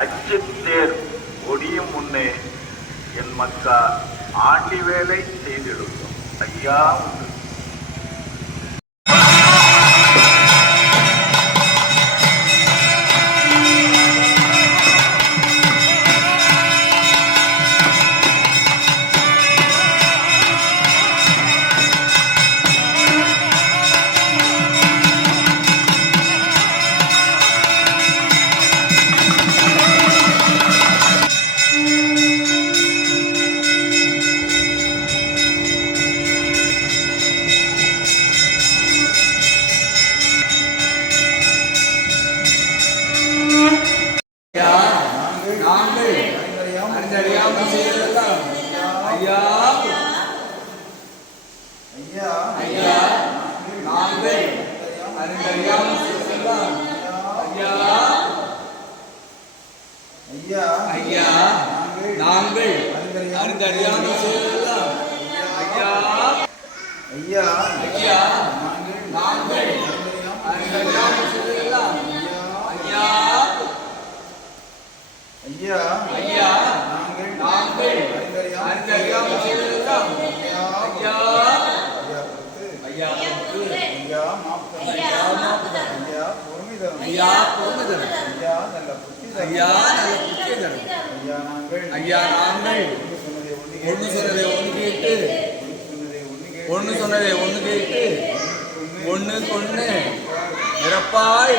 அச்சத்தேர் ஒடியும் முன்னே என் மக்கா ஆண்டி வேலை செய்திடுவோம். ஐயா ஐயா. ஐயா. ஐயா. நாங்கள் அறிந்தறியாமல் சொல்லலாம் ஐயா. ஐயா. ஐயா. நாங்கள் அறிந்தறியாமல் சொல்லலாம் ஐயா. நாங்கள் அறிந்தறியாமல் ஐயா நாங்கள் ஒன்று சொன்னதை ஒன்று கேட்டு ஒன்று சொன்னதை ஒன்று கேட்டு ஒன்று கொண்டு இறப்பாய்.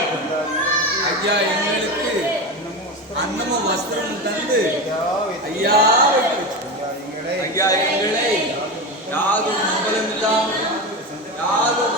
ஐயா எங்களுக்கு அன்னமும் வஸ்திரம் தந்து ஐயா ஐயா எங்களை யாரும் நம்பலம் இல்லாமல் யாரும்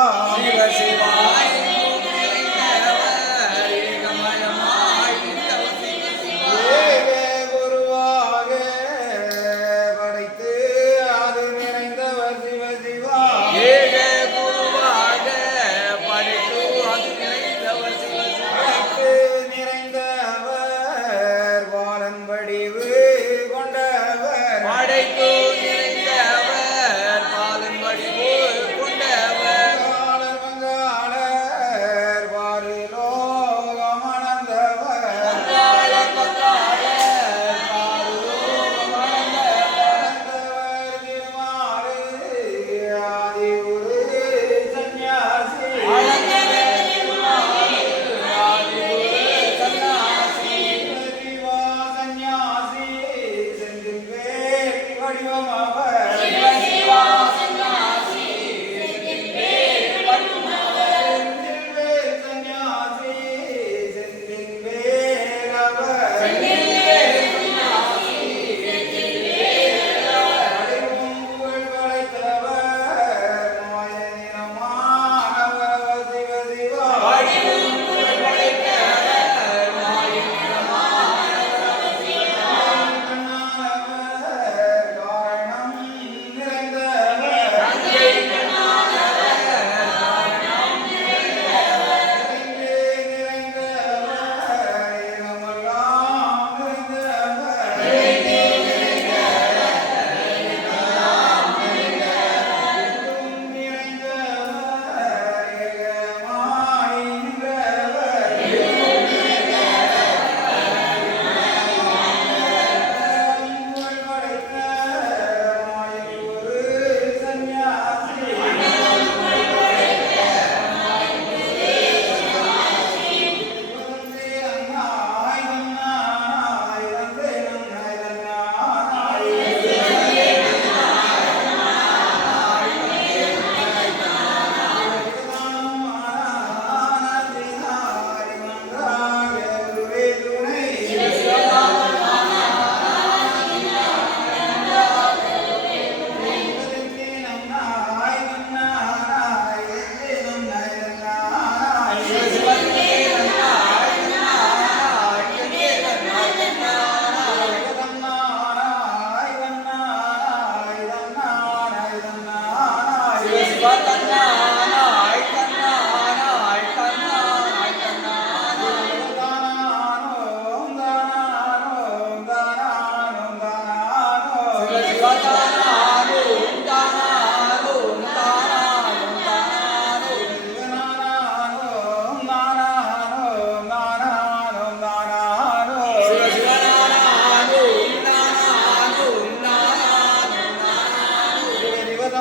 Ay,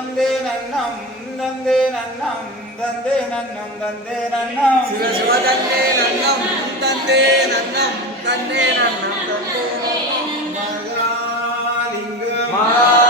தந்தே நன்னம் தந்தே நன்னம் தந்தே நன்னம் தந்தே நன்னம். சிவ நன்னம் தந்தே நன்னம் தந்தே நன்னம் தந்தே நன்னம். மகாலிங்கம் மகா